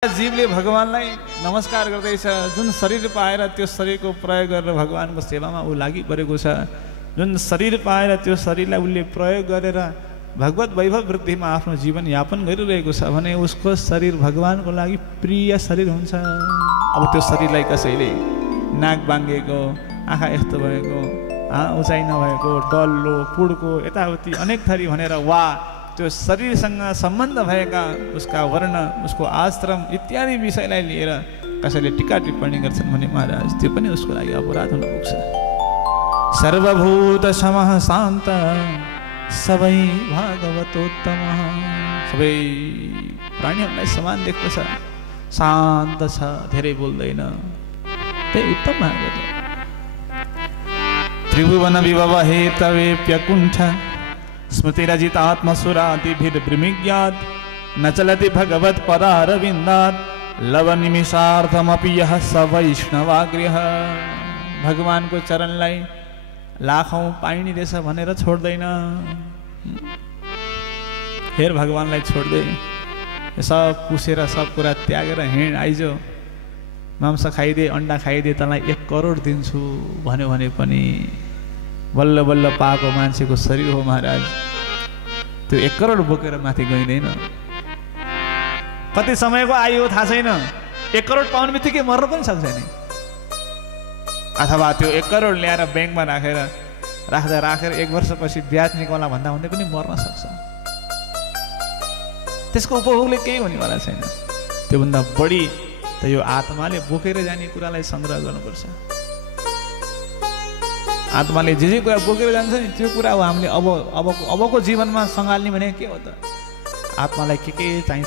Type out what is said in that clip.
जीवले भगवानलाई नमस्कार गर्दैछ। जुन शरीर पाएर त्यो शरीरको प्रयोग गरेर भगवानको सेवामा ऊ लागि परेको छ। जुन शरीर पाएर त्यो शरीरलाई उसले प्रयोग गरेर भगवत वैभव वृद्धिमा आफ्नो जीवन यापन गरिरहेको छ भने उसको शरीर भगवानको लागि प्रिय शरीर हुन्छ। अब त्यो शरीरलाई कसैले नाक बाङ्गेको, आँखा यस्तो भएको, उचाइ नभएको, डल्लो, पुड्को, यताउति अनेक थरी भनेर वा त्यो शरीरसँग सम्बन्ध भएका उसका वर्ण, उसको आश्रम इत्यादि विषयलाई लिएर कसैले टीका टिप्पणी गर्छन् भने महाराज त्यो पनि उसको लागि अपराध हुन पुग्छ। सर्वभूत समः शान्त सबै भागवतोत्तम। सबै प्राणीहरूलाई समान देख्दछ, शान्त छ, धेरै बोल्दैन, त्यही उत्तम भागवत हो। त्रिभुवन विभव हेतवेप्यकुण्ठ स्मृतिरजित आत्मसुरादिभिर्भृमिज्ञात् न चलति भगवत् पदारविन्दात् लवनिमिषार्थमपि यः स वैष्णवाग्र्यः। भगवानको चरणलाई लाखौं पाइनी रहेछ भनेर छोड्दैन। हेर भगवानलाई छोड्दै सब पुसेर सब कुरा त्यागेर हिँड आइजो, मांस खाइदे, अंडा खाइदे, तँलाई 1 करोड दिन्छु भन्यो भने पनि बल्ल बल्ल पाएको मान्छेको शरीर हो महाराज। त्यो 1 करोड बोकेर माथि गइँदैन। कति समयको आयु हो थाहा छैन, 1 करोड पाउने बित्तिकै मर्न पनि सक्छ नि। अथवा त्यो 1 करोड ल्याएर ब्याङ्कमा राखेर 1 वर्षपछि ब्याज निकाल्ला भन्दा भन्दै पनि मर्न सक्छ। त्यसको उपभोगले केही हुनेवाला छैन। त्योभन्दा बढी त यो आत्माले बोकेर जाने कुरालाई सङ्ग्रह गर्नुपर्छ। आत्माले जे कुरा बोकेर जान्छ नि त्यो कुरा हो हामीले अबको जीवनमा सँगाल्ने भने के हो त? आत्मालाई के चाहिन्छ